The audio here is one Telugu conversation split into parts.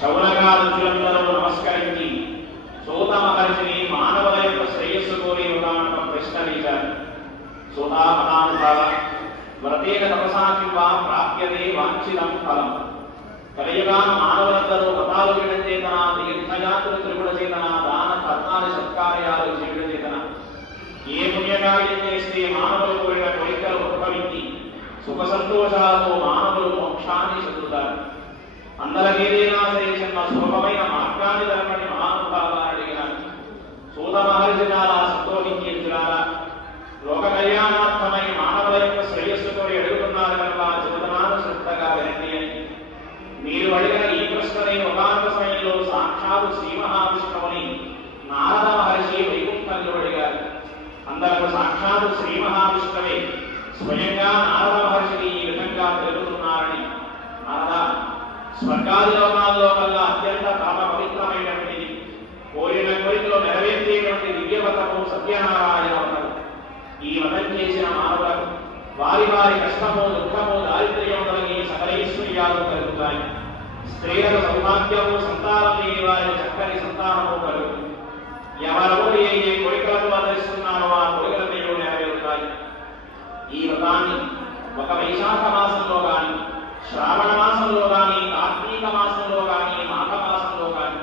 శౌనకాదులందరూ నమస్కరించి సూత మహర్షిని మానవుల యొక్క శ్రేయస్సు కోరి ఒక ప్రశ్న వేశారు. సూతాపదానుభావ వ్రతేన తపసా కింవా ప్రాప్యతే వాంఛితం ఫలం. కలియుగాన మానవులందరూ వ్రతాలు చేయడం చేతన, తీర్థయాత్ర త్రిగుణ చేతన, దాన ధర్మాది సత్కార్యాలు చేయడం చేతన ఏ పుణ్యకార్యం చేస్తే మానవులు కోరిన కోరికలు ఉద్భవించి సుఖ సంతోషాలతో మానవులు మోక్షాన్ని చెందుతారు. అందరికీ ఏదైనా సరే చిన్న సులభమైన మార్గాన్ని ధర్మని మహానుభావాన్ని అడిగినారు. సూత మహర్షి చాలా సంతోషించారా, లోక కళ్యాణార్థమై మానవుల యొక్క శ్రేయస్సు కోరి అడుగుతున్నారు కనుక చెబుతున్నాను, శ్రద్ధగా వినండి అని. మీరు అడిగిన ఈ ప్రశ్నని ఒకానొక సమయంలో సాక్షాత్ శ్రీ మహావిష్ణువుని నారద మహర్షి వైకుంఠంలో అడిగారు. అందరూ సాక్షాత్ శ్రీ మహావిష్ణువే స్వయంగా నారద మహర్షిని ఈ విధంగా తెలుపుతున్నారని. నారద, స్వర్గాది లోకాల్లో కల్లా అత్యంత పరమ పవిత్రమైనటువంటిది, కోరిన కోరికలో నెరవేర్చేటువంటి దివ్యవతము సత్యనారాయణ వ్రతం. ఈ వ్రతం చేసిన మానవులకు వారి వారి కష్టము, దుఃఖము, దారిద్ర్యం కలిగి సకలైశ్వర్యాలు కలుగుతాయి. స్త్రీలకు సౌభాగ్యము, సంతానం లేని వారికి చక్కని సంతానము కలుగుతుంది. ఎవరెవరు ఏ ఏ కోరికలతో ఆదరిస్తున్నారో ఆ కోరికలతో నెరవేరుతాయి. ఈ వ్రతాన్ని ఒక వైశాఖ మాసంలో కానీ, శ్రావణ మాసంలో కానీ, కార్తీక మాసంలో కానీ, మాఘ మాసంలో కానీ,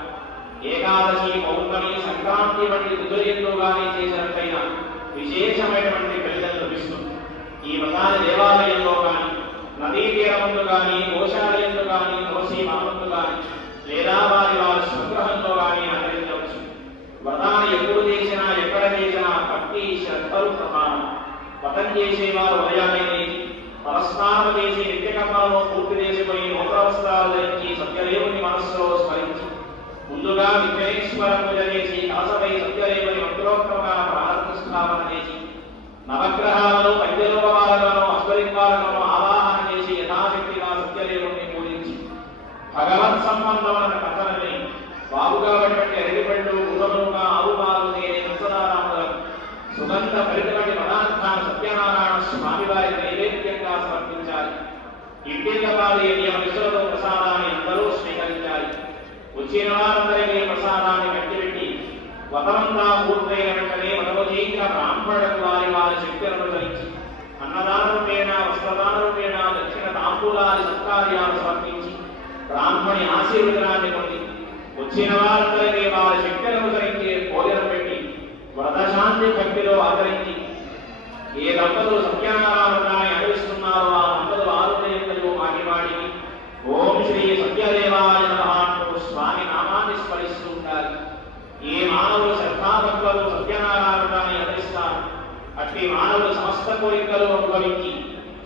ఏకాదశి, పౌర్ణమి, సంక్రాంతి వంటి ఋతువుల్లో కానీ చేసినట్లయినా విశేషమైనటువంటి ఫలితం లభిస్తుంది. ఈ వ్రతాన్ని దేవాలయంలో కానీ, నదీ తీరములు కానీ, గోశాలయంలో కానీ, తులసి మామంలో కానీ, లేదా వారి వారి స్వగృహంలో కానీ ఆచరించవచ్చు. వ్రతాన్ని ఎప్పుడు చేసినా, ఎక్కడ చేసినా భక్తి శ్రద్ధలు ప్రధానం. వ్రతం చేసేవారు ఉదయాన్నే లేచి తలస్నానం చేసి నిత్యకర్మలను పూర్తి చేసిపోయి నూతనవస్త్రాలు ధరించి సత్యదేవుని మనస్సులో స్మరించి ముందుగా విఘ్నేశ్వర పూజ చేసి కలసపై సత్యదేవుని మంత్రోక్తంగా ప్రాణప్రతిష్ఠాపన చేసి నవగ్రహాలను, పంచలోకపాలకులను, అశ్వదిక్పాలకులను ఆవాహన చేసి యథాశక్తిగా సత్యదేవుని పూజించి భగవత్ సంబంధమైన కథలని బాబుగా పడినట్టు అరటిపళ్ళు, గుర్రముగా ఆవు పాలు తేనె హంసదారాములకు సుగంధ పరితమైన పదార్థాన్ని సత్యనారాయణ స్వామి వారి నైవేద్యంగా సమర్పించాలి. ఇంటిల్లపాలి నియమనిష్టలతో ప్రసాదాన్ని అందరూ స్వీకరించాలి. వచ్చిన వారందరికీ ప్రసాదాన్ని కట్టిపెట్టి వ్రతమంతా పూర్తయిన వెంటనే వ్రతము చేసిన బ్రాహ్మణులకు వారి వారి శక్తిని అనుసరించి అన్నదాన రూపేణ, వస్త్రదాన రూపేణ, దక్షిణ తాంబూలాది సత్కార్యాలు సమర్పించి బ్రాహ్మణి ఆశీర్వచనాన్ని పొంది వచ్చిన వారందరికీ వారి శక్తిని అనుసరించి భోజనం పెట్టి వ్రతశాంతి భక్తిలో ఆచరించి ఏ దంపతులు సత్యనారాయణాన్ని అనుభవిస్తున్నారో ఆ దంపతులు ఆరోగ్యంలో మాటిమాటి ఓం శ్రీ సత్యదేవాయ నమః అంటూ స్వామి నామాన్ని స్మరిస్తూ ఉండాలి. ఏ మానవులు శ్రద్ధాభక్తులు సత్యనారాయణాన్ని అనుభవిస్తారు అట్టి మానవులు సమస్త కోరికలు అనుభవించి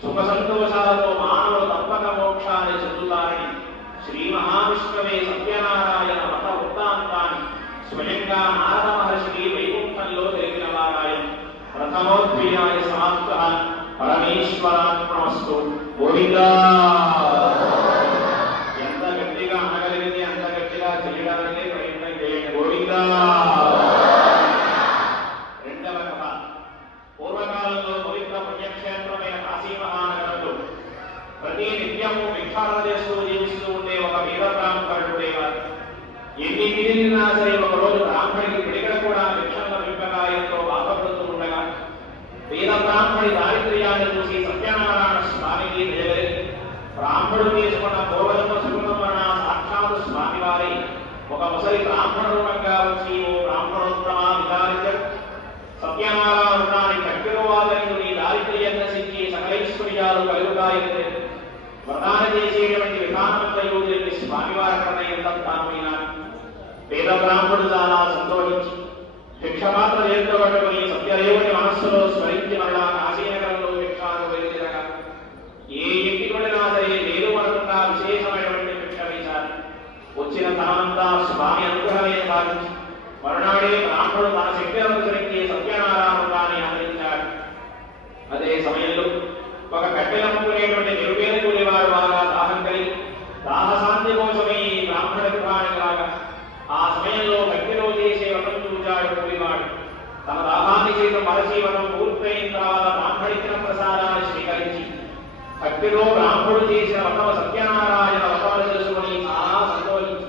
సుఖ సంతోషాలతో మానవులు తప్పక మోక్షాన్ని చెందుతారని శ్రీ మహావిష్ణువే సత్యనారాయణ వ్రత వృత్తాంతాన్ని స్వయంగా నారద మహర్షికి వైకుంఠంలో తెలిపిన వారాయం. ప్రథమోద్వియాయ సమాప్తః పరమేశ్వరార్పణమస్తు. గోవిందా. ఎంత గట్టిగా అనగలిగితే అంత గట్టిగా చేయడానికి ప్రయత్నం చేయండి. గోవిందా. రెండవ కథ. పూర్వకాలంలో పవిత్ర పుణ్యక్షేత్రమైన కాశీ మహానగరంలో ప్రతి నిత్యము భిక్షాటన చేస్తూ జీవిస్తూ ఉండే ఒక వీర బ్రాహ్మణుడు ఉండేవారు. ఎన్ని మిగిలినా సరే ఒకరోజు బ్రాహ్మణికి పిడికడ కూడా భిక్షంగా విప్పకాయంతో బాధపడుతూ ఉండగా వీర బ్రాహ్మణి దారిద్ర్యాన్ని చూసి సత్యనారాయణ స్వామికి దయగలిగి బ్రాహ్మణుడు తీసుకున్న పూర్వజన్మ సుకృతం వలన సాక్షాత్ స్వామి వారి ఒక ముసలి బ్రాహ్మణ రూపంగా వచ్చి ఓ బ్రాహ్మణోత్తమా విచారించ సత్యనారాయణాన్ని కట్టెలో ఆదరించి నీ దారిద్ర్యం నశించి సకలైశ్వర్యాలు కలుగుతాయని వ్రతాన్ని చేసేటువంటి విధానంలో తెలిపి స్వామివారి కన్నా ఎంత పేద బ్రాహ్మణుడు చాలా సంతోషించి భిక్షపాత్ర చేతుపట్టుకుని సత్యదేవుని మనస్సులో స్మరించి మరలా కాశీనగరంలో భిక్షాలు బయలుదేరగా ఏ ఇంటికి వెళ్ళినా సరే లేదు అనకుండా విశేషమైనటువంటి భిక్ష వేశారు. వచ్చిన తనమంతా స్వామి అనుగ్రహమే సాధించి మరునాడే బ్రాహ్మణుడు తన శక్తి అనుసరించి సత్యనారాయణాన్ని ఆదరించాడు. అదే సమయంలో ఒక కట్టెల ముక్కునేటువంటి నిరుపేద కూలివారు బాగా దాహం కలిగి దాహశాంతి కోసమే ఈ బ్రాహ్మణ గృహానికి రాగా ఆ సమయంలో భక్తిలో చేసే వ్రతం చూచాడు కూలివాడు. తన దాహాన్ని చేత మరచి వ్రతం పూర్తయిన తర్వాత బ్రాహ్మణిచ్చిన ప్రసాదాన్ని స్వీకరించి భక్తిలో బ్రాహ్మణుడు చేసిన వ్రతం సత్యనారాయణ వ్రతాలు తెలుసుకుని చాలా సంతోషించి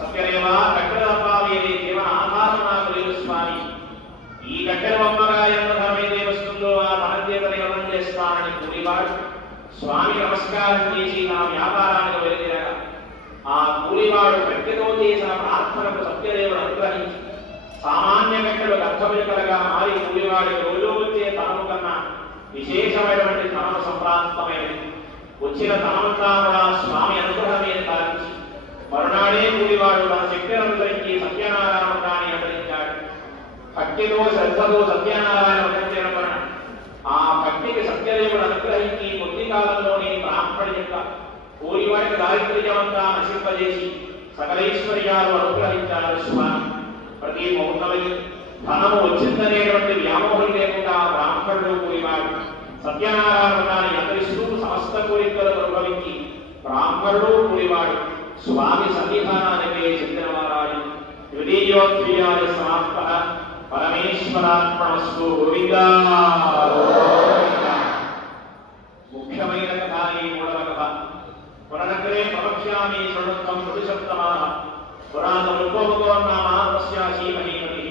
సత్యదేవ కట్టెల తప్ప వేరే జీవన ఆధారం నాకు లేదు స్వామి. ఈ కట్టెల బొమ్మగా ఎంత ధనమైతే వస్తుందో ఆ ధనం చేత నియమనం చేస్తానని కూలివాడు స్వామి నమస్కారం చేసి నా వ్యాపారానికి బయలుదేరగా ఆ కూలివాడు కట్టెతో చేసిన ప్రార్థనకు సత్యదేవుడు అనుగ్రహించి సామాన్య కట్టెలు గర్భవికలుగా మారి కూలివాడికి రోజు వచ్చే ధనము కన్నా విశేషమైనటువంటి ధనము సంప్రాప్తమైనది. వచ్చిన ధనమంతా కూడా స్వామి అనుగ్రహమే సాధించి మరునాడే కూలివాడు తన శక్తిని అనుసరించి సత్యనారాయణ వ్రతాన్ని ఆచరించాడు. భక్తితో శ్రద్ధతో సత్యనారాయణ వ్రతం చేయడం వలన ఆ భక్తికి సత్యదేవుడు అనుగ్రహించి కొద్ది కాలంలోనే బ్రాహ్మణి యొక్క కూలివాడికి దారిద్ర్యమంతా నశింపజేసి సకలేశ్వర్యాలు అనుగ్రహించారు స్వామి. ప్రతి పౌర్ణమికి ధనము వచ్చిందనేటువంటి వ్యామోహం లేకుండా బ్రాహ్మణుడు కూలివాడు సత్యనారాయణ వ్రతాన్ని ఆచరిస్తూ సమస్త కోరికలు అనుభవించి బ్రాహ్మణుడు కూలివాడు స్వామి సన్నిధానానికి చెందినవారాడు. ద్వితీయోధ్యాయ సమాప్త. పరమేశ్వరార్పణమస్తు. గోవిందా. ముఖ్యమైన కథ ఈ మూడవ కథ. పుననగరే ప్రవక్ష్యామి శృణుత్వం మృదుశబ్దమాన పురాతనోపమహీమతి.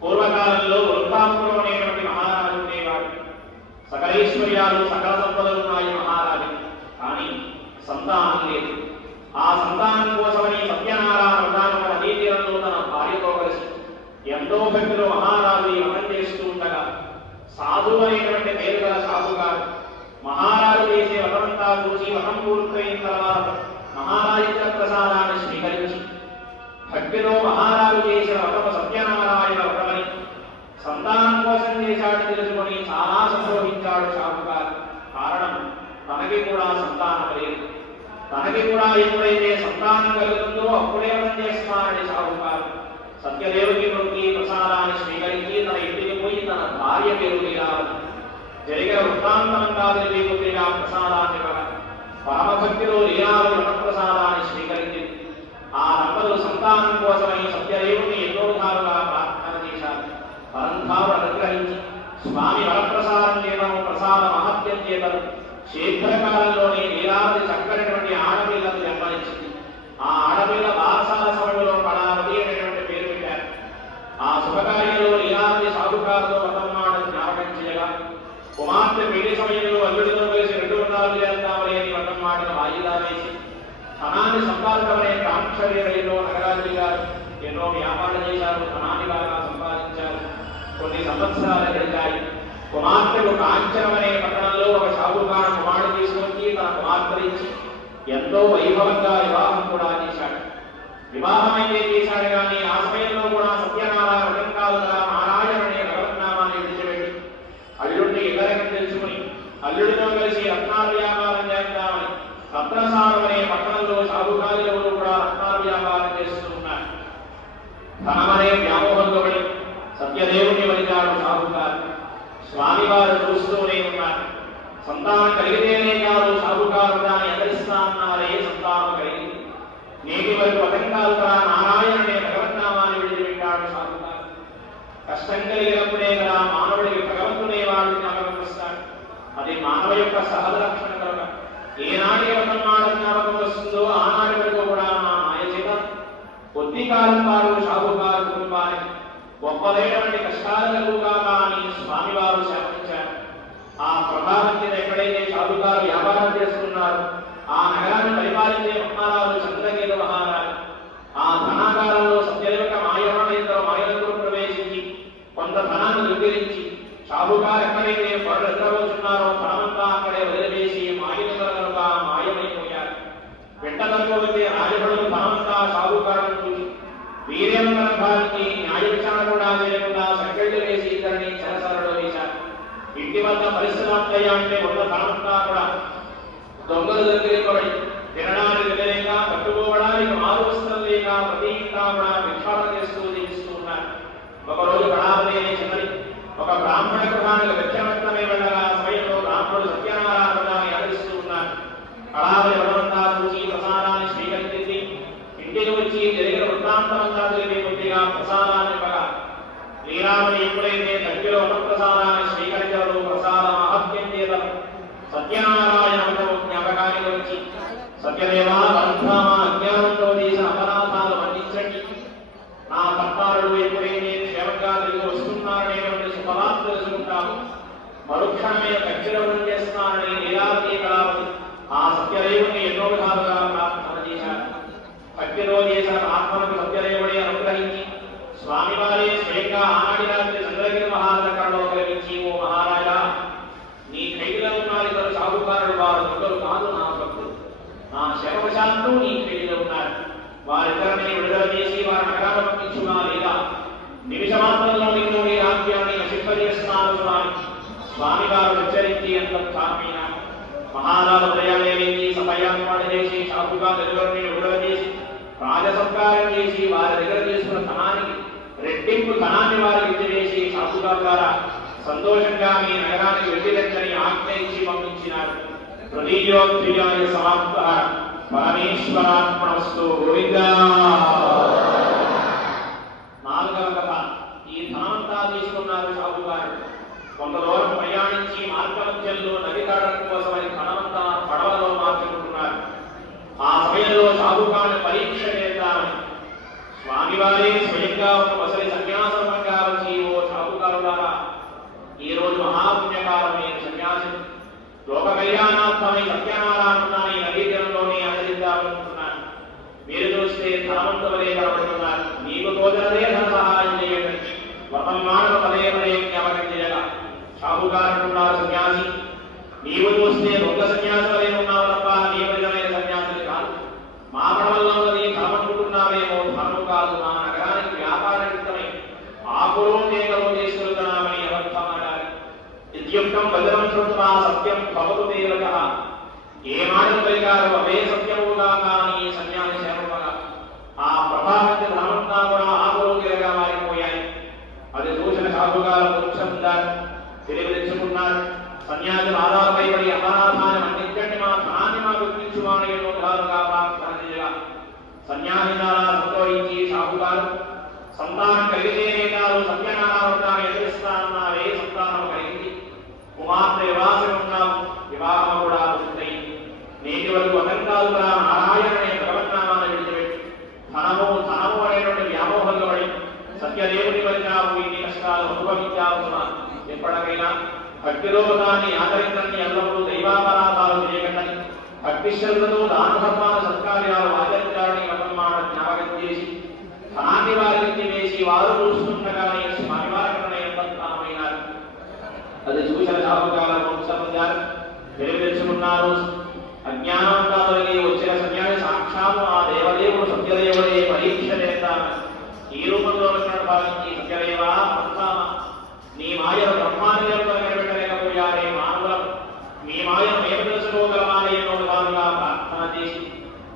పూర్వకాలంలో వృద్ధాపురం అనేటువంటి మహారాజు ఉండేవాడు. సకలేశ్వర్యాలు సకల సంపదలు ఉన్నాయి మహారాజు. కానీ సంతానం లేదు. ఆ సంతానం కోసమని సత్యనారాయణ వ్రతాన్ని నదీ తీరంలో తన భార్యతో కలిసి ఎంతో భక్తులు మహారాజు ఈ వ్రతం చేస్తూ ఉండగా సాధువు అనేటువంటి పేరు గల సాధుగారు మహారాజు చేసే వ్రతమంతా చూసి వ్రతం పూర్తయిన తర్వాత మహారాజు ప్రసాదాన్ని స్వీకరించి భక్తిలో మహారాజు చేసిన వ్రతము సత్యనారాయణ వ్రతమని సంతానం కోసం చేశాడని తెలుసుకొని చాలా సంతోషించాడు సాధుగారు. కారణం తనకి కూడా సంతానం లేదు. తనకి కూడా ఎప్పుడైతే సంతానం కలుగుతుందో అప్పుడే వ్రతం చేస్తానని సాధుగారు సత్యదేవుకి మొక్కి ప్రసాదాన్ని స్వీకరించి తన ఇంటికి పోయి తన భార్య పేరు లీలావతి జరిగిన వృత్తాంతమంతా తెలిపి కొద్దిగా ప్రసాదాన్ని పరమభక్తిలో లీలావతి వనప్రసాదాన్ని స్వీకరించింది. ఆ దంపతులు సంతానం కోసమై సత్యదేవుని ఎన్నో విధాలుగా ప్రార్థన చేశారు. పరంధావుడు అనుగ్రహించి స్వామి వరప్రసాదం చేతను ప్రసాద మహత్యం చేతను శీఘ్రకాలంలోనే లీలావతి చక్కనటువంటి ఆడపిల్లకు జన్మనిచ్చింది. ఆ ఆడపిల్ల బాలసాల సమయంలో కళావతి అనేటువంటి పేరు పెట్టారు. ఆ శుభకార్యంలో లీలావతి సాధుకారుతో వ్రతమాడని జ్ఞాపకం చేయగా కుమార్తె పెళ్లి సమయంలో అల్లుడితో కలిసి 2 వ్రతాలు చేద్దామని అని వ్రతమాటను వాయిదా వేసి ధనాన్ని సంపాదించమనే కాంక్షలో నగరాజు గారు ఎన్నో వ్యాపారం చేశారు. ధనాన్ని బాగా సంపాదించారు. కొన్ని సంవత్సరాలు గడిచాయి. కుమార్తెకు కాంచనం అనే పట్టణంలో ఒక సాధుకారు కుమారుడు తీసుకొచ్చి తన కుమార్తెనిచ్చి ఎంతో వైభవంగా వివాహం కూడా చేశాడు. వివాహం అయితే చేశాడు కానీ ఆ సమయంలో కూడా సత్యనారాయణ వ్రతం కాదు కదా నారాయణ అనే భగవన్నామాన్ని విడిచిపెట్టి అల్లుడిని ఇద్దరికి తెలుసుకుని అల్లుడితో కలిసి రత్నాల వ్యాపారం చేద్దామని రత్నసారం అనే పట్టణంలో సాధుకారులు ఎవరు కూడా రత్నాల వ్యాపారం చేస్తూ ఉన్నారు. ధనమనే వ్యామోహంలో పడి సత్యదేవుని వలిచాడు సాధుకారు. స్వామివారు చూస్తూనే ఉన్నారు. సంతానం కలిగితేనే కాదు సాధుకారు దాన్ని ఎదరిస్తానన్నారే సంతానం కలిగింది. నేటి వరకు అటంకాలు కూడా నారాయణనే భగవన్నామాన్ని విడిచిపెట్టాడు సాధుకారు. కష్టం కలిగినప్పుడే కదా మానవుడికి భగవంతునే వాడు జ్ఞాపకం వస్తాడు. అది మానవ యొక్క సహజ లక్షణ కనుక ఏనాటి వ్రతమాడ జ్ఞాపకం వస్తుందో ఆనాటి వరకు కూడా మా మాయ చేత కొద్ది కాలం వారు సాధుకారు కుటుంబానికి గొప్పదైనటువంటి కష్టాలు కలుగుగా అని స్వామివారు శాసించారు. ఆ ప్రభావం చేత ఎక్కడైతే సాధుకారు వ్యాపారం చేస్తున్నారు ఆ నగరాన్ని పరిపాలించే మహారాజు చంద్రకేతు మహారాజు ఆ ధనాగారంలో సత్యదేవక మాయమేంద్ర మాయలకు ప్రవేశించి కొంత ధనాన్ని దుర్గిరించి సాధుకారు ఎక్కడైతే పరులు ఎదురబోతున్నారో ధనమంతా అక్కడే వదిలివేసి మాయమేంద్ర కనుక మాయమైపోయారు. వెంట తరగతి రాజభటులు ధనమంతా సాధుకారులను చూసి వీర్యంగా భావించి న్యాయ విచారణ కూడా చేయకుండా సంకెళ్ళు వేసి ఇద్దరిని చెరసరలో వేశారు. ఇంటి వద్ద పరిశ్రమయ్యా అంటే ఉన్న ధనమంతా కూడా దొంగలు దగ్గరపడి తినడానికి లేక కట్టుకోవడానికి మారు వస్త్రం లేక ప్రతి ఇంటా కూడా భిక్షాటన చేస్తూ జీవిస్తూ ఉన్నారు. ఒకరోజు కళావతి అనే చిన్నది ఒక బ్రాహ్మణ గృహానికి వెచ్చమెత్తమే వెళ్ళగా సమయంలో బ్రాహ్మణుడు సత్యనారాయణ వ్రతాన్ని ఆచరిస్తూ ఉన్నారు. కళావతి వ్రతమంతా చూసి ప్రసాదాన్ని స్వీకరించింది. ఇంటికి వచ్చి జరిగిన వృత్తాంతమంతా తెలిపి కొద్దిగా ప్రసాదాన్ని ఇవ్వగా లీలావతి ఎప్పుడైతే దగ్గరలో ఉన్న ప్రసాదాన్ని స్వీకరించడం ప్రసాద మహత్యం చేతను సత్యనారాయణ జ్ఞాపకానికి వచ్చి సత్యదేవ అజ్ఞానంతో చేసిన అపరాధాలు సత్యదేవుని ఎన్నో విధాలుగా ప్రార్థన చేశారు. భక్తితో చేసిన ఆత్మకు సత్యదేవుడే అనుగ్రహించి స్వామివారే స్వయంగా ఆనాటి రాత్రి చంద్రగిరి మహానగరంలో కలిగించి, ఓ మహారాజా, నీ ఖైదులో ఉన్నారు ఇద్దరు సాగుకారులు, వారు ఒకరు కాదు నా భక్తులు, నా శవశాంతం నీ ఖైదులో ఉన్నారు. వారిద్దరిని విడుదల చేసి వారి నగరాలు పంపించున్నా లేదా నిమిషమాత్రంలో నిన్ను నీ రాజ్యాన్ని నశింపజేస్తున్నాను స్వామి. స్వామి వారు హెచ్చరించి ఎంత కారణమైన మహారాజు ఉదయాలేసి సమయాన్ని చేసి షాపుగా దగ్గరని విడుదల చేసి రాజసంస్కారం చేసి వారి దగ్గర చేసుకున్న ధనానికి రెట్టింపు ధనాన్ని వారికి ఇచ్చివేసి షాపుగా ద్వారా సంతోషంగా మీ నగరానికి వెళ్ళిరందని ఆజ్ఞ ఇచ్చి పంపించినారు. తృతీయోధ్యాయ సమాప్త. పరమేశ్వరార్పణమస్తు. గోవిందా. నాలుగవ కథ. ఈ ధనమంతా తీసుకున్నారు షాపుగారు. కొంత దూరం ప్రయాణించి మార్గమధ్యంలో నది దాటడం కోసమని ధనమంతా పడవలో మార్చుకుంటున్నారు. ఆ సమయంలో షాపుగారిని పరీక్ష చేద్దామని స్వామివారే స్వయంగా ఒక ముసలి సన్యాసంగా వచ్చి, ఓ షాపుగారు ద్వారా ఈ రోజు మహాపుణ్యకాలం, నేను సన్యాసి లోక కళ్యాణార్థమై సత్యనారాయణ నదీ జలంలోనే ఆచరిద్దామనుకుంటున్నాను. మీరు చూస్తే ధనవంతులే కనబడుతున్నారు. మీకు తోచనదే ధన సహాయం చేయండి. వ్రతం మానవ పదే పదే జ్ఞాపకం చేయగా షాపుగారున్నారు, సన్యాసి నీవు చూస్తే దొంగ సన్యాసులే ఉన్నావు తప్ప నీవు నిజమైన సన్యాసులు కాదు. మా పడవల్లో ఉన్నది ధనమనుకుంటున్నావేమో, ధనము కాదు. మా నగరానికి వ్యాపార నిమిత్తమై ఆకులు తీగలు తీసుకెళ్తున్నామని అబద్ధమాడాలి. ఇత్యుక్తం వజ్రం శ్రుత్వా సత్యం భవతు దేవతః. ఏ మాటలు పలికారో అవే సత్యముగా కానీ సన్యాసి సేవగా ఆ ప్రభావిత ధనమంతా కూడా ఆకులు తీగగా మారిపోయాయి. అది చూసిన షాపుగారు కూర్చున్నారు, తెలివి తెచ్చుకున్నారు. సన్యాసులు ఆధారపై పడి అపరాధాన్ని మన్నించండి, మా ధనాన్ని మాకు ఇప్పించుమాని ఎన్నో విధాలుగా ప్రార్థన చేయగా సన్యాసి ద్వారా సంతోషించి షాపుగారు, సంతానం కలిగితేనే కాదు సత్యనారాయణ ఎదురిస్తానన్నావే, సంతానం కలిగింది. కుమార్తె వివాసం ఉన్నావు, వివాహం కూడా పూర్తయింది. నేటి వరకు అనంతాలుగా నారాయణ అనే భగవన్నామాన్ని విడిచిపెట్టి ధనము ధనము అనేటువంటి వ్యామోహంలో పడి సత్యదేవుని వలిచావు, ఇన్ని కష్టాలు అనుభవించావు. ఎప్పటికైనా భక్తిలో దాన్ని ఆచరించండి, ఎల్లప్పుడూ దైవాపరాధాలు చేయకండి, భక్తి శ్రద్ధతో దాన ధర్మాల సత్కార్యాలు ఆచరించాలని వదన్మాట జ్ఞాపకం చేసి ధనాన్ని వారికి వేసి వారు చూస్తుండగానే స్వామివారి నిర్ణయమైనారు. అది చూసిన షాపుగారు వంశారు, తెలివి తెచ్చుకున్నారు. అజ్ఞానంగా వచ్చిన సన్యాసి సాక్షాత్తు ఆ దేవదేవుడు సత్యదేవుడే పరీక్ష చేస్తాను. ఈ రూపంలో వచ్చిన భావించి, సత్యదేవా పంచామ, నీ మాయను బ్రహ్మాండంలో నిలబెట్టలేకపోయారే మానవులం, మీ మాయను మేము తెలుసుకోగలమాని ఎన్నో విధాలుగా ప్రార్థన చేసి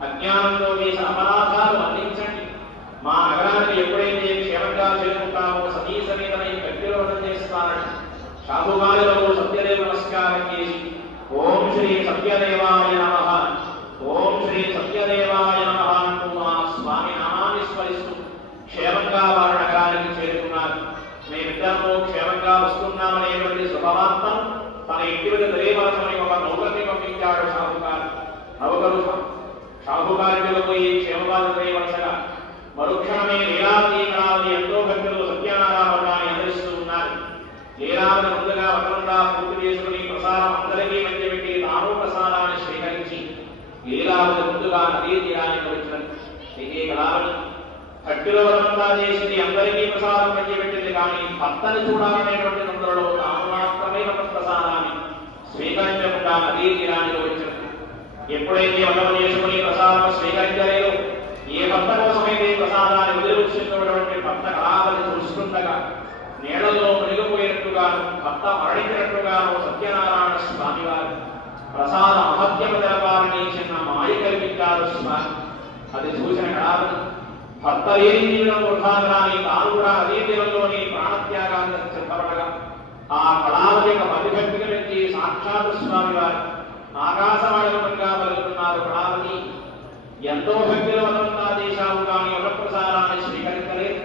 అజ్ఞానంలో చేసిన అపరాధాలు అందించండి. మా నగరానికి ఎప్పుడైతే క్షేమంగా చేరుకుంటామో సతీ సమేతమై భక్తిలో చేస్తానని షాపుగారులకు సత్యదేవ నమస్కారం చేసి, ఓం శ్రీ సత్యదేవాయ నమః, ఓం శ్రీ సత్యదేవాయ నమః అంటూ మా స్వామి నామాన్ని స్మరిస్తూ క్షేమంగా వారి నగరానికి చేరుకున్నారు. మేమిద్దరము క్షేమంగా వస్తున్నామనేటువంటి శుభవార్తను తన ఇంటి వద్ద తెలియవలసమని ఒక నౌకర్ని పంపించాడు షాపుగారు. నౌకరు షాపుగారికి పోయి క్షేమవాదం తెలియవలసగా మరుక్షణమే లీలావతి కళావతి ఎంతో భక్తులు సత్యనారాయణాన్ని ఆదరిస్తూ ఉన్నారు. లీలావతి ముందుగా వదనంగా పూర్తి చేసుకుని ప్రసాదం అందరికీ మధ్య పెట్టి తాను ప్రసాదాన్ని స్వీకరించి లీలావతి ముందుగా నదీ తీరానికి వచ్చినది. కళావతి భక్తిలో వదనంగా చేసింది, అందరికీ ప్రసాదం మధ్య పెట్టింది. కానీ భర్తను చూడాలనేటువంటి తొందరలో తాను మాత్రమే ప్రసాదాన్ని స్వీకరించకుండా నదీ తీరానికి వచ్చినది. ఎప్పుడైతే వదనం చేసుకుని ప్రసాదం స్వీకరించలేదు, ఏ భర్త కోసమైతే ప్రసాదాన్ని వదిలివచ్చినటువంటి భర్త కళావతి చూస్తుండగా నీళ్లలో మునిగిపోయినట్టుగాను భర్త మరణించినట్టుగాను సత్యనారాయణ స్వామి వారు ప్రసాద మహత్యము తెలపాలని చిన్న మాయ కల్పించారు స్వామి. అది చూసిన కళావతి భర్త లేని జీవనం వృధాన్ని తాను కూడా అదే తీరంలోని ప్రాణత్యాగాన్ని సిద్ధపడగా ఆ కళావతి యొక్క పరిభక్తికి నుంచి సాక్షాత్ స్వామి వారు ఆకాశవాణిగా పలుకుతున్నారు. కళావతి, ఎంతో భక్తిలో వదంతా చేశావు కానీ ఒక ప్రసాదాన్ని స్వీకరించలేదు.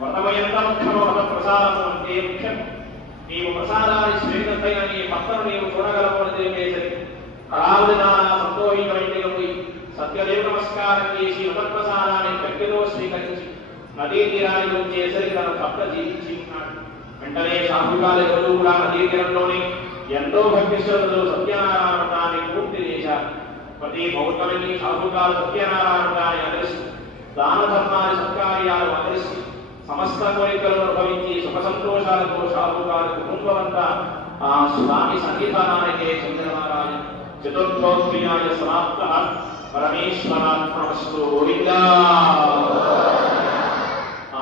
వ్రతము ఎంత ముఖ్యమో ఒక ప్రసాదము అంతే ముఖ్యం. నీవు ప్రసాదాన్ని స్వీకరించైన నీ భక్తను నీవు చూడగలవని తెలిపేసరి కళావతి నానా సంతోషించబడి పోయి సత్యదేవ నమస్కారం చేసి ఒక ప్రసాదాన్ని భక్తితో స్వీకరించి నదీ తీరానికి వచ్చేసరికి తన భక్త జీవించి ఉన్నాడు. వెంటనే షాపుగారు ఎవరు కూడా నదీ తీరంలోనే ఎంతో భక్తి శ్రద్ధతో సత్యనారాయణ పూర్తి చేశారు. ప్రతి పౌర్ణమికి సాధుకాలు సత్యనారాయణాన్ని ఆదరిస్తూ దాన ధర్మాన్ని సత్కార్యాలు ఆదరిస్తూ సమస్త కోరికలను అనుభవించి సుఖ సంతోషాలతో సాధుకాలు కుటుంబమంతా ఆ స్వామి సన్నిధానానికే చెందినవారాయ చతుర్థోధ్యాయ సమాప్త పరమేశ్వరాత్మస్తు గోవిందా.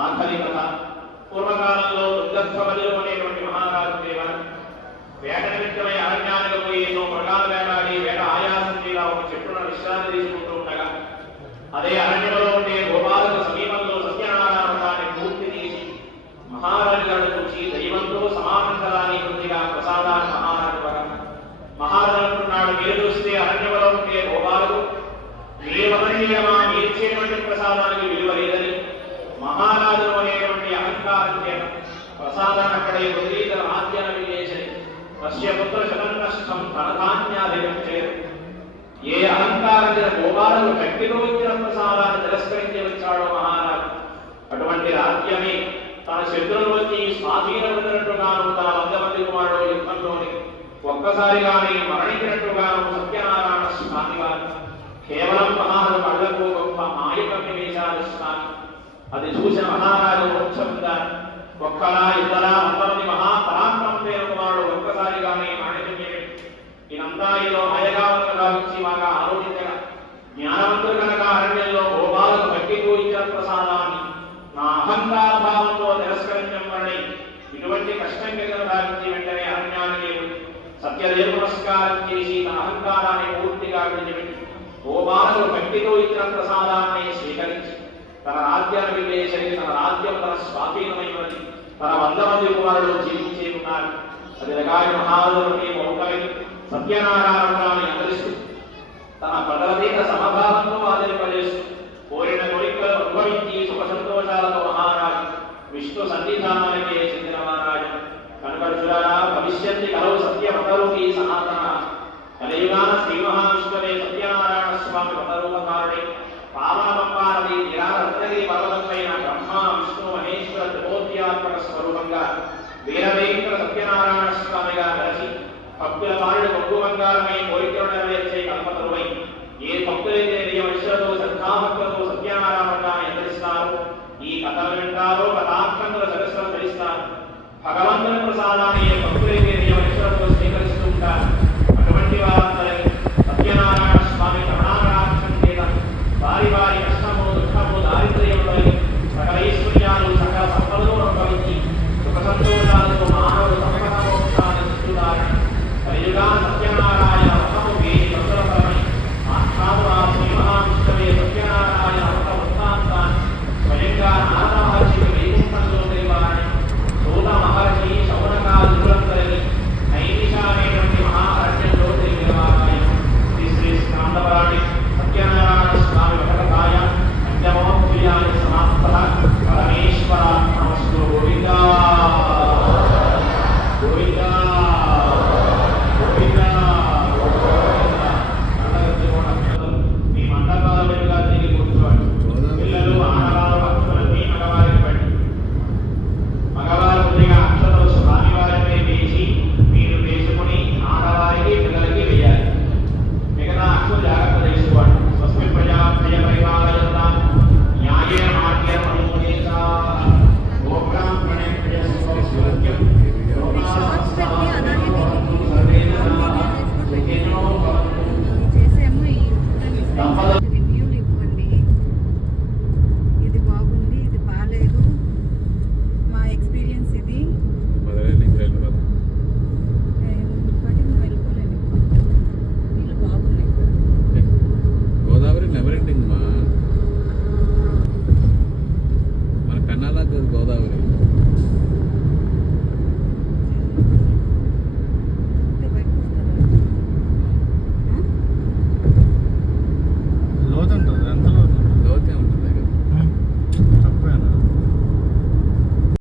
ఆఖరి కథ. పూర్వకాలంలో దుర్గధ్వమలు అనేటువంటి మహారాజు దేవన్ వేట నిమిత్తమై అరణ్యానికి పోయి ఎన్నో మృగాలు వేటాడి వేట ఆయాసం మీద ఒక చెట్టున విశ్రాంతి తీసుకుంటూ ఉండగా అదే అరణ్యంలో ఉండే గోపాలకు సమీపంలో సత్యనారాయణ వ్రతాన్ని పూర్తి చేసి మహారాజు గారు చూసి దైవంతో సమానంతరాన్ని కొద్దిగా ప్రసాదాన్ని మహారాజు అంటున్నాడు, మీరు చూస్తే అరణ్యంలో ఉండే గోపాలకు మీరమనీయమా మీరిచ్చేటువంటి ప్రసాదానికి విలువ లేదని మహారాజు అనేటువంటి అహంకారం చేత ప్రసాదాన్ని అక్కడే వదిలి తన ఆజ్ఞను చేసి తస్య పుత్ర శతన్నష్టం ధనధాన్యాధిగత్యేత్. ఏ అహంకారం చేత గోపాలకు గట్టిలో ఇచ్చిన ప్రసాదాన్ని తిరస్కరించి వచ్చాడో మహారాజు, అటువంటి రాజ్యమే తన శత్రువులు వచ్చి స్వాధీనపడినట్టుగాను తన 100 మంది కుమారుడు యుద్ధంలోని ఒక్కసారిగానే మరణించినట్టుగాను సత్యనారాయణ స్వామి వారు కేవలం మహారాజు కళ్ళకు గొప్ప మాయకన్ని వేశారు స్వామి. అది చూసిన మహారాజు మోక్షందారు. ఒక్కలా ఇద్దరా 100 మంది మహాపరాక్రమం పేరు కుమారుడు ఒక్కసారిగానే మరణించేది. ఇదంతా ఏదో మాయగా ఉన్న భావించి బాగా ఆలోచించగా జ్ఞానవంతుడు కనుక అరణ్యంలో గోపాలకు భక్తి పూజించిన ప్రసాదాన్ని నా అహంకార భావంతో తిరస్కరించమని ఇటువంటి కష్టం కలిగిన భావించి వెంటనే అరణ్యానికి సత్యదేవ నమస్కారం చేసి తన అహంకారాన్ని పూర్తిగా విడిచిపెట్టి గోపాలకు భక్తితో ఇచ్చిన ప్రసాదాన్ని స్వీకరించి తన రాజ్యాన్ని వివేశి తన రాజ్యం తన స్వాధీనమైనది తన 100 మంది కుమారులు జీవించే ఉన్నారు. అది రకాయ మహారాజుని మౌకవి సత్యనారాయణాన్ని ఆదరిస్తూ తన ప్రజలదీత సమభావంతో ఆదరింపజేస్తూ కోరిన కోరికలు అనుభవించి సుఖ సంతోషాలతో మహారాజు విష్ణు సన్నిధానానికే చెందిన మహారాజు కనుక చూడారా భవిష్యత్తు కలవు సత్యవతరూపి సనాతన కలియుగాన శ్రీ మహావిష్ణువే సత్యనారాయణ స్వామి వతరూపకారుడే పావనబంబారది నిరాల రత్నగిరి పర్వతంపైన బ్రహ్మ విష్ణు మహేశ్వర త్రిమూర్త్యాత్మక స్వరూపంగా వీరవేంకట సత్యనారాయణ స్వామిగా కలిసి భక్తుల బాలుడు బొగ్గు బంగారమై కోరికలు నెరవేర్చే కల్పతరువై ఏ భక్తులైతే నియమనిష్టలతో శ్రద్ధాభక్తులతో సత్యనారాయణాన్ని ఆదరిస్తారు, ఈ కథలు వింటారో కథార్థంలో సరస్సులు ధరిస్తారు. భగవంతుని ప్రసాదాన్ని ఏ భక్తులైతే